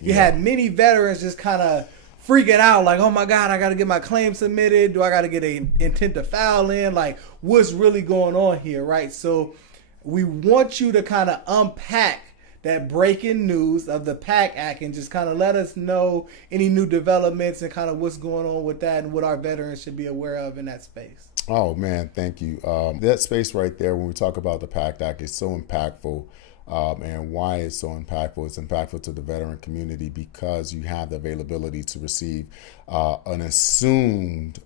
You had many veterans just kind of freaking out, like, oh my God, I got to get my claim submitted. Do I got to get an intent to file in? Like, what's really going on here, right? So we want you to kind of unpack that breaking news of the PACT Act and just kind of let us know any new developments and kind of what's going on with that and what our veterans should be aware of in that space. Oh man, thank you. That space right there, when we talk about the PACT Act, is so impactful. And why it's so impactful? It's impactful to the veteran community because you have the availability to receive an assumed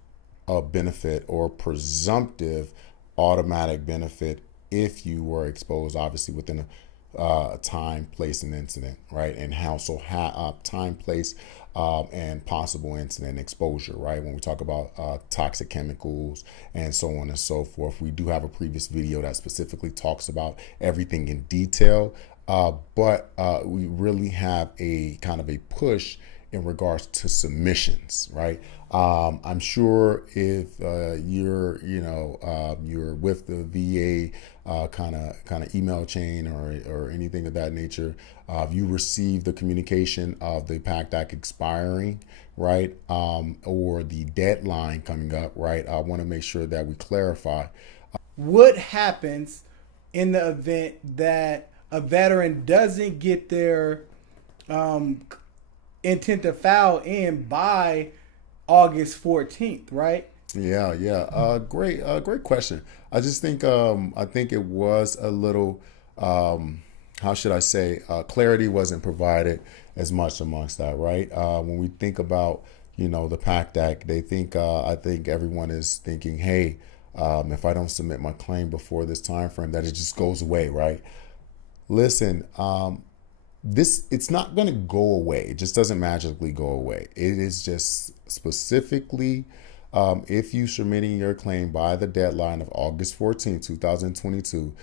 benefit or presumptive automatic benefit if you were exposed, obviously within a time, place, and incident, right? And how so time, place, and possible incident exposure, right? When we talk about toxic chemicals and so on and so forth, we do have a previous video that specifically talks about everything in detail, but we really have a kind of a push in regards to submissions, right? I'm sure if you're with the VA kind of email chain or anything of that nature, you receive the communication of the PACT Act expiring, right, or the deadline coming up, right? I want to make sure that we clarify. What happens in the event that a veteran doesn't get their intent to file in by August 14th, right? Yeah. Great question. I just think it was a little, how should I say, clarity wasn't provided as much amongst that, right? When we think about, the PACT Act, they think, I think everyone is thinking, hey, if I don't submit my claim before this time frame, that it just goes away, right? Listen, it's not going to go away. It just doesn't magically go away. It is just specifically if you submitting your claim by the deadline of August 14, 2022,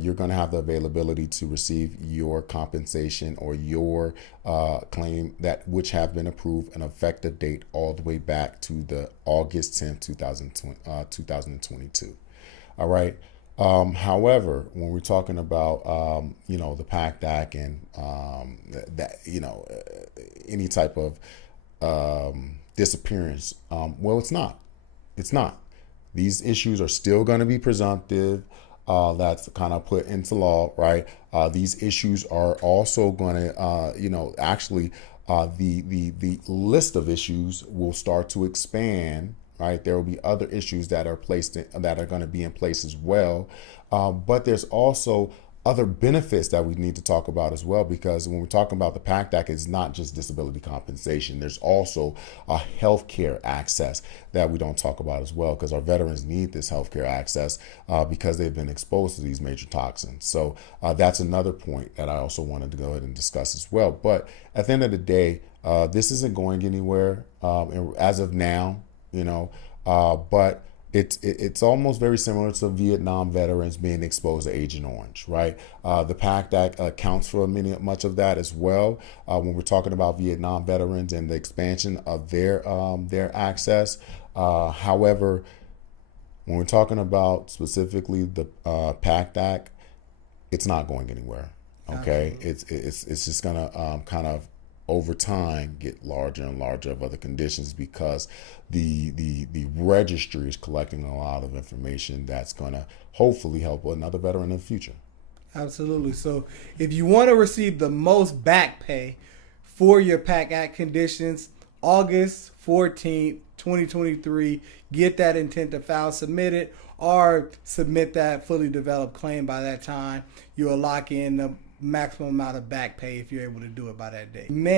you're going to have the availability to receive your compensation or your claim that which have been approved an effective date all the way back to the August 10th, 2022. All right. However, when we're talking about, the PACT Act and any type of disappearance, well, it's not. It's not. These issues are still going to be presumptive. That's kind of put into law, right? These issues are also going to, actually, the list of issues will start to expand. Right, there will be other issues that are that are going to be in place as well, but there's also other benefits that we need to talk about as well, because when we're talking about the PACT Act, it's not just disability compensation. There's also a healthcare access that we don't talk about as well, because our veterans need this healthcare access because they've been exposed to these major toxins. So that's another point that I also wanted to go ahead and discuss as well. But at the end of the day, this isn't going anywhere as of now. But it's almost very similar to Vietnam veterans being exposed to Agent Orange, right? The PACT Act accounts for much of that as well. When we're talking about Vietnam veterans and the expansion of their access. However, when we're talking about specifically the PACT Act, it's not going anywhere. Okay, it's just gonna kind of over time get larger and larger of other conditions, because the registry is collecting a lot of information that's going to hopefully help another veteran in the future. Absolutely. So if you want to receive the most back pay for your PACT Act conditions, August 14th, 2023, get that intent to file submitted, or submit that fully developed claim by that time. You'll lock in the maximum amount of back pay if you're able to do it by that date.